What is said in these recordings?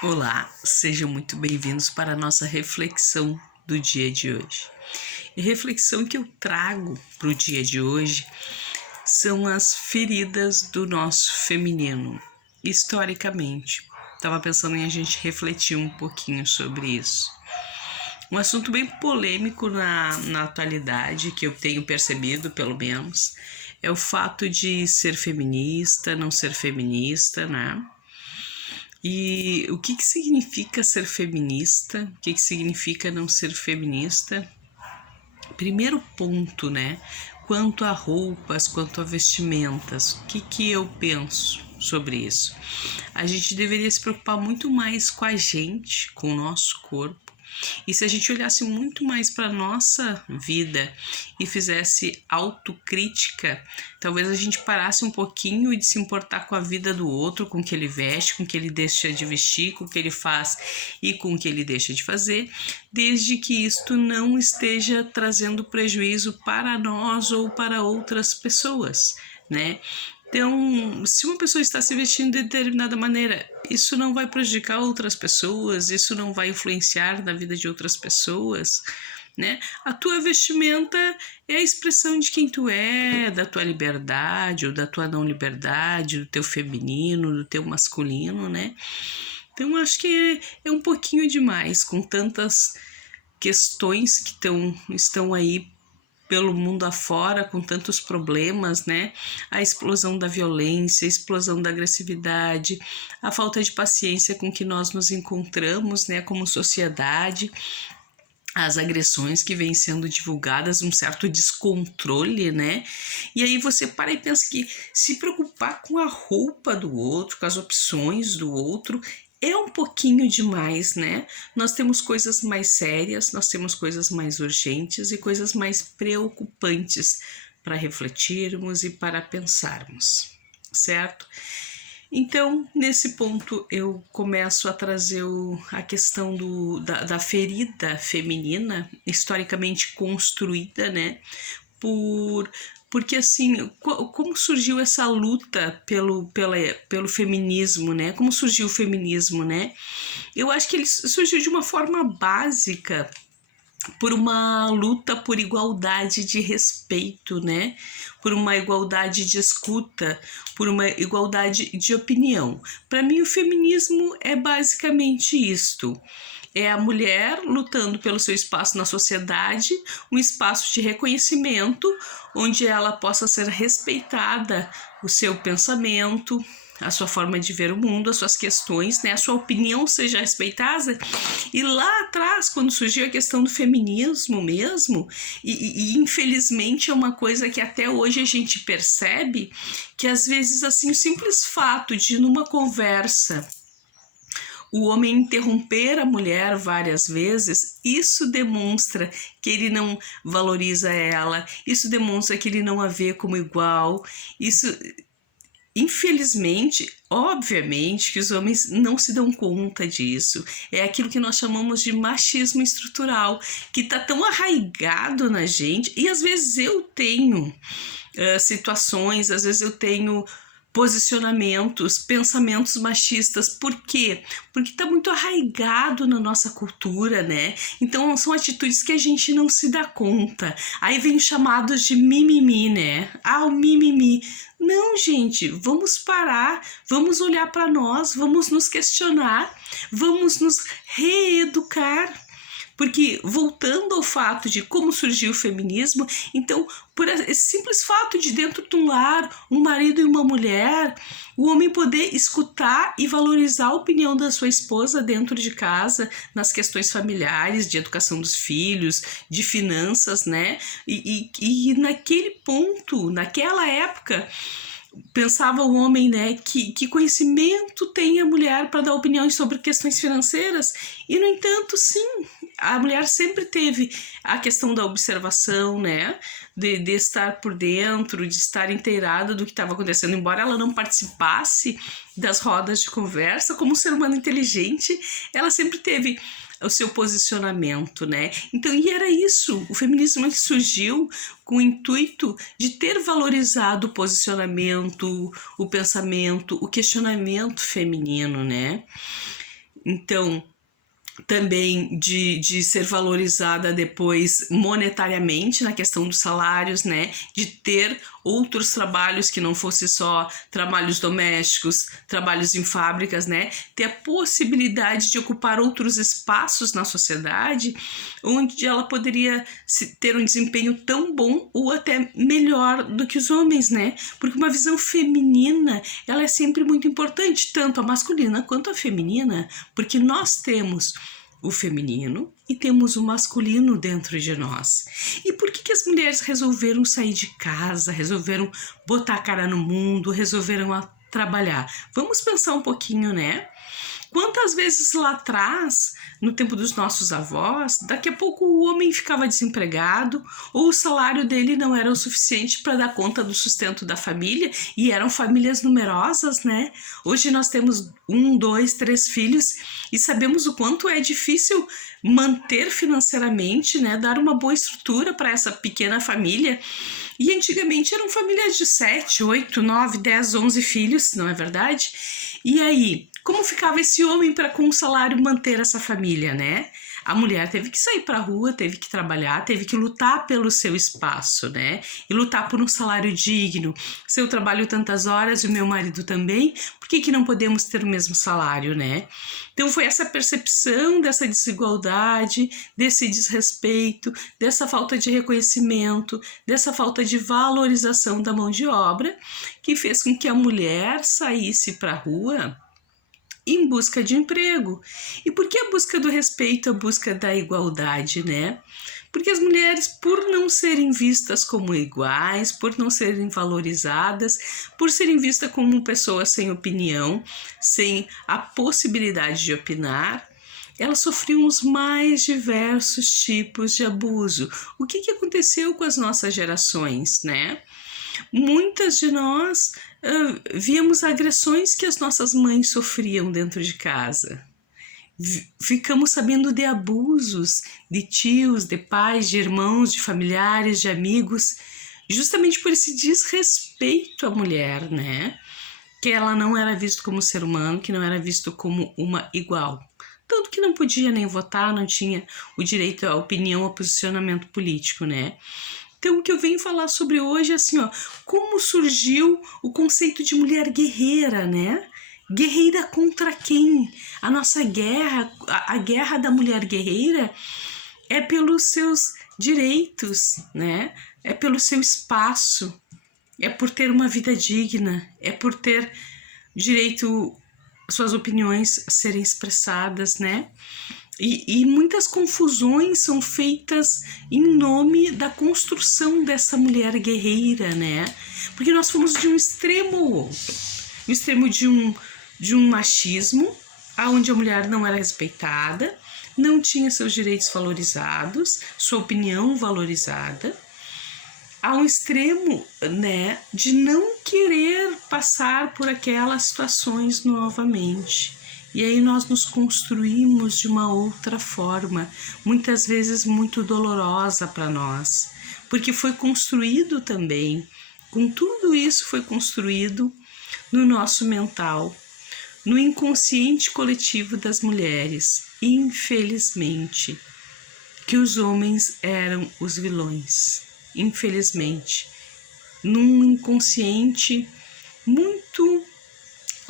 Olá, sejam muito bem-vindos para a nossa reflexão do dia de hoje. E a reflexão que eu trago para o dia de hoje são as feridas do nosso feminino, historicamente. Estava pensando em a gente refletir um pouquinho sobre isso. Um assunto bem polêmico na atualidade, que eu tenho percebido, pelo menos, é o fato de ser feminista, não ser feminista, né? E o que significa ser feminista? O que significa não ser feminista? Primeiro ponto, né? Quanto a roupas, quanto a vestimentas, o que eu penso sobre isso? A gente deveria se preocupar muito mais com a gente, com o nosso corpo. E se a gente olhasse muito mais para a nossa vida e fizesse autocrítica, talvez a gente parasse um pouquinho de se importar com a vida do outro, com o que ele veste, com o que ele deixa de vestir, com o que ele faz e com o que ele deixa de fazer, desde que isto não esteja trazendo prejuízo para nós ou para outras pessoas, né? Então, se uma pessoa está se vestindo de determinada maneira, isso não vai prejudicar outras pessoas, isso não vai influenciar na vida de outras pessoas, né? A tua vestimenta é a expressão de quem tu é, da tua liberdade ou da tua não liberdade, do teu feminino, do teu masculino, né? Então, acho que é um pouquinho demais, com tantas questões que estão aí pelo mundo afora, com tantos problemas, né? A explosão da violência, a explosão da agressividade, a falta de paciência com que nós nos encontramos, né, como sociedade, as agressões que vêm sendo divulgadas, um certo descontrole, né? E aí você para e pensa que se preocupar com a roupa do outro, com as opções do outro, é um pouquinho demais, né? Nós temos coisas mais sérias, nós temos coisas mais urgentes e coisas mais preocupantes para refletirmos e para pensarmos, certo? Então, nesse ponto, eu começo a trazer a questão da ferida feminina, historicamente construída, né? Porque assim, como surgiu essa luta pelo feminismo, né? Como surgiu o feminismo, né? Eu acho que ele surgiu de uma forma básica, por uma luta por igualdade de respeito, né? Por uma igualdade de escuta, por uma igualdade de opinião. Para mim, o feminismo é basicamente isto. É a mulher lutando pelo seu espaço na sociedade, um espaço de reconhecimento, onde ela possa ser respeitada, o seu pensamento, a sua forma de ver o mundo, as suas questões, né? A sua opinião seja respeitada. E lá atrás, quando surgiu a questão do feminismo mesmo, e infelizmente é uma coisa que até hoje a gente percebe, que às vezes assim o simples fato de numa conversa o homem interromper a mulher várias vezes, isso demonstra que ele não valoriza ela, isso demonstra que ele não a vê como igual, isso, infelizmente, obviamente que os homens não se dão conta disso. É aquilo que nós chamamos de machismo estrutural, que está tão arraigado na gente, e às vezes eu tenho situações, às vezes eu tenho posicionamentos, pensamentos machistas. Por quê? Porque está muito arraigado na nossa cultura, né? Então são atitudes que a gente não se dá conta. Aí vem chamados de mimimi, né? Ah, o mimimi. Não, gente, vamos parar, vamos olhar para nós, vamos nos questionar, vamos nos reeducar. Porque, voltando ao fato de como surgiu o feminismo, então, por esse simples fato de dentro de um lar, um marido e uma mulher, o homem poder escutar e valorizar a opinião da sua esposa dentro de casa, nas questões familiares, de educação dos filhos, de finanças, né? E naquele ponto, naquela época, pensava o homem, né, que conhecimento tem a mulher para dar opiniões sobre questões financeiras, e no entanto, sim, a mulher sempre teve a questão da observação, né, de estar por dentro, de estar inteirada do que estava acontecendo, embora ela não participasse das rodas de conversa, como um ser humano inteligente, ela sempre teve o seu posicionamento, né? Então, e era isso, o feminismo que surgiu com o intuito de ter valorizado o posicionamento, o pensamento, o questionamento feminino, né? Então, também de ser valorizada depois monetariamente na questão dos salários, né? De ter outros trabalhos que não fosse só trabalhos domésticos, trabalhos em fábricas, né? Ter a possibilidade de ocupar outros espaços na sociedade onde ela poderia ter um desempenho tão bom ou até melhor do que os homens, né? Porque uma visão feminina, ela é sempre muito importante, tanto a masculina quanto a feminina, porque nós temos o feminino e temos o masculino dentro de nós. E por que as mulheres resolveram sair de casa, resolveram botar a cara no mundo, resolveram trabalhar? Vamos pensar um pouquinho, né? Quantas vezes lá atrás, no tempo dos nossos avós, daqui a pouco o homem ficava desempregado ou o salário dele não era o suficiente para dar conta do sustento da família, e eram famílias numerosas, né? Hoje nós temos 1, 2, 3 filhos e sabemos o quanto é difícil manter financeiramente, né? Dar uma boa estrutura para essa pequena família. E antigamente eram famílias de 7, 8, 9, 10, 11 filhos, não é verdade? E aí, como ficava esse homem para com o salário manter essa família, né? A mulher teve que sair para a rua, teve que trabalhar, teve que lutar pelo seu espaço, né? E lutar por um salário digno. Se eu trabalho tantas horas e o meu marido também, por que não podemos ter o mesmo salário, né? Então foi essa percepção dessa desigualdade, desse desrespeito, dessa falta de reconhecimento, dessa falta de valorização da mão de obra, que fez com que a mulher saísse para a rua em busca de emprego. E por que a busca do respeito, a busca da igualdade, né? Porque as mulheres, por não serem vistas como iguais, por não serem valorizadas, por serem vistas como pessoas sem opinião, sem a possibilidade de opinar, elas sofriam os mais diversos tipos de abuso. O que aconteceu com as nossas gerações, né? Muitas de nós víamos agressões que as nossas mães sofriam dentro de casa. Ficamos sabendo de abusos de tios, de pais, de irmãos, de familiares, de amigos, justamente por esse desrespeito à mulher, né? Que ela não era vista como ser humano, que não era vista como uma igual. Tanto que não podia nem votar, não tinha o direito à opinião, ao posicionamento político, né? Então, o que eu venho falar sobre hoje é assim, ó, como surgiu o conceito de mulher guerreira, né? Guerreira contra quem? A nossa guerra, a guerra da mulher guerreira é pelos seus direitos, né? É pelo seu espaço, é por ter uma vida digna, é por ter direito, suas opiniões serem expressadas, né? E muitas confusões são feitas em nome da construção dessa mulher guerreira, né? Porque nós fomos de um extremo ao outro. O extremo de um machismo, onde a mulher não era respeitada, não tinha seus direitos valorizados, sua opinião valorizada, a um extremo, né, de não querer passar por aquelas situações novamente. E aí nós nos construímos de uma outra forma, muitas vezes muito dolorosa para nós, porque foi construído também, com tudo isso foi construído no nosso mental, no inconsciente coletivo das mulheres, infelizmente, que os homens eram os vilões, infelizmente, num inconsciente muito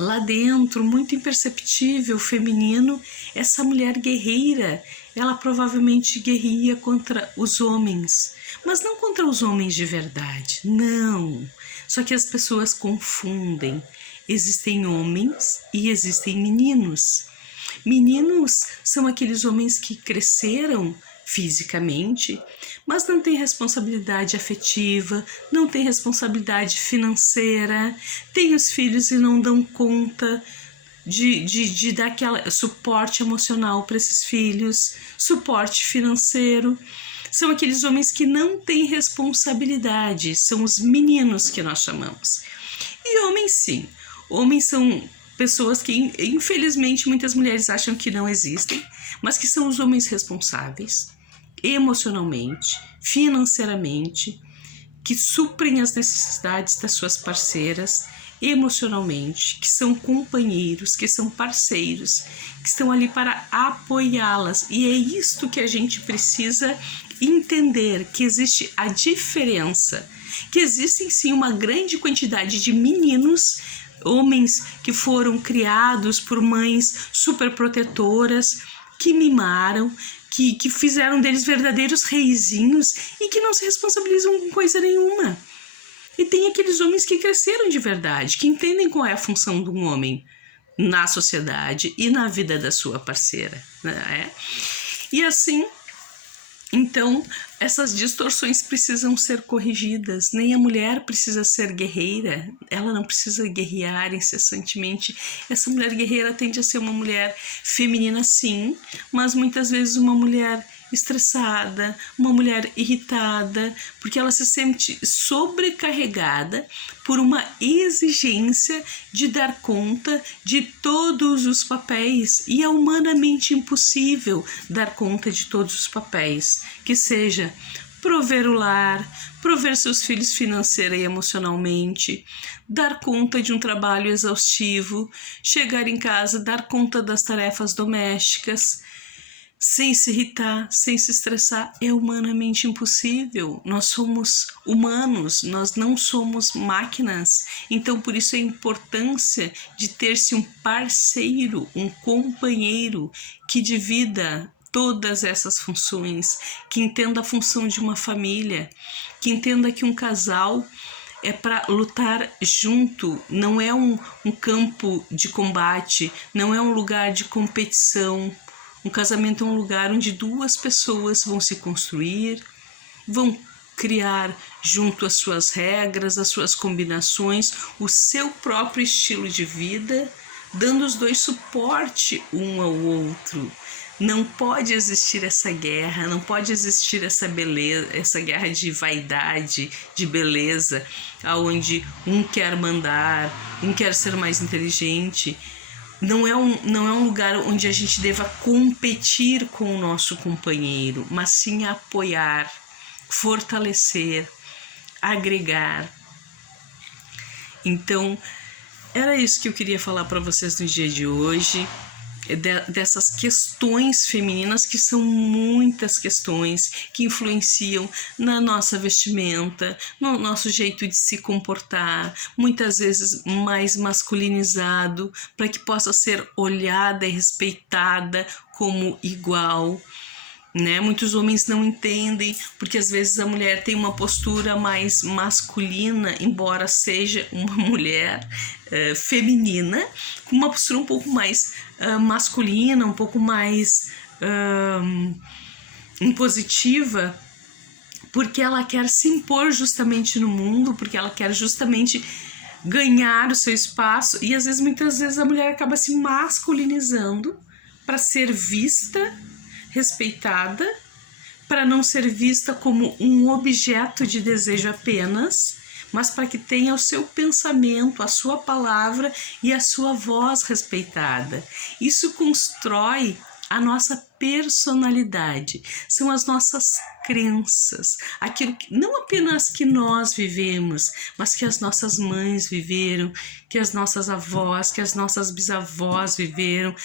lá dentro, muito imperceptível, feminino, essa mulher guerreira, ela provavelmente guerria contra os homens, mas não contra os homens de verdade, não. Só que as pessoas confundem. Existem homens e existem meninos. Meninos são aqueles homens que cresceram fisicamente, mas não tem responsabilidade afetiva, não tem responsabilidade financeira, tem os filhos e não dão conta de dar aquele suporte emocional para esses filhos, suporte financeiro. São aqueles homens que não têm responsabilidade, são os meninos que nós chamamos. E homens sim, homens são pessoas que infelizmente muitas mulheres acham que não existem, mas que são os homens responsáveis, emocionalmente, financeiramente, que suprem as necessidades das suas parceiras. emocionalmente, que são companheiros, que são parceiros, que estão ali para apoiá-las. E é isto que a gente precisa entender, que existe a diferença, que existem sim uma grande quantidade de meninos, homens que foram criados por mães superprotetoras, que mimaram, que fizeram deles verdadeiros reizinhos e que não se responsabilizam com coisa nenhuma. E tem aqueles homens que cresceram de verdade, que entendem qual é a função de um homem na sociedade e na vida da sua parceira, né? E assim, então, essas distorções precisam ser corrigidas. Nem a mulher precisa ser guerreira, ela não precisa guerrear incessantemente. Essa mulher guerreira tende a ser uma mulher feminina, sim, mas muitas vezes uma mulher estressada, uma mulher irritada, porque ela se sente sobrecarregada por uma exigência de dar conta de todos os papéis, e é humanamente impossível dar conta de todos os papéis, que seja prover o lar, prover seus filhos financeira e emocionalmente, dar conta de um trabalho exaustivo, chegar em casa, dar conta das tarefas domésticas, sem se irritar, sem se estressar. É humanamente impossível. Nós somos humanos, nós não somos máquinas. Então, por isso a importância de ter-se um parceiro, um companheiro que divida todas essas funções, que entenda a função de uma família, que entenda que um casal é para lutar junto, não é um campo de combate, não é um lugar de competição. Um casamento é um lugar onde duas pessoas vão se construir, vão criar junto as suas regras, as suas combinações, o seu próprio estilo de vida, dando os dois suporte um ao outro. Não pode existir essa guerra, não pode existir essa beleza, essa guerra de vaidade, de beleza, onde um quer mandar, um quer ser mais inteligente. Não é um lugar onde a gente deva competir com o nosso companheiro, mas sim apoiar, fortalecer, agregar. Então, era isso que eu queria falar para vocês no dia de hoje, dessas questões femininas, que são muitas questões que influenciam na nossa vestimenta, no nosso jeito de se comportar, muitas vezes mais masculinizado, para que possa ser olhada e respeitada como igual, né? Muitos homens não entendem, porque às vezes a mulher tem uma postura mais masculina, embora seja uma mulher feminina, com uma postura um pouco mais masculina, um pouco mais impositiva, porque ela quer se impor justamente no mundo, porque ela quer justamente ganhar o seu espaço, e às vezes, muitas vezes, a mulher acaba se masculinizando para ser vista, respeitada, para não ser vista como um objeto de desejo apenas, mas para que tenha o seu pensamento, a sua palavra e a sua voz respeitada. Isso constrói a nossa personalidade, são as nossas crenças, aquilo que não apenas que nós vivemos, mas que as nossas mães viveram, que as nossas avós, que as nossas bisavós viveram,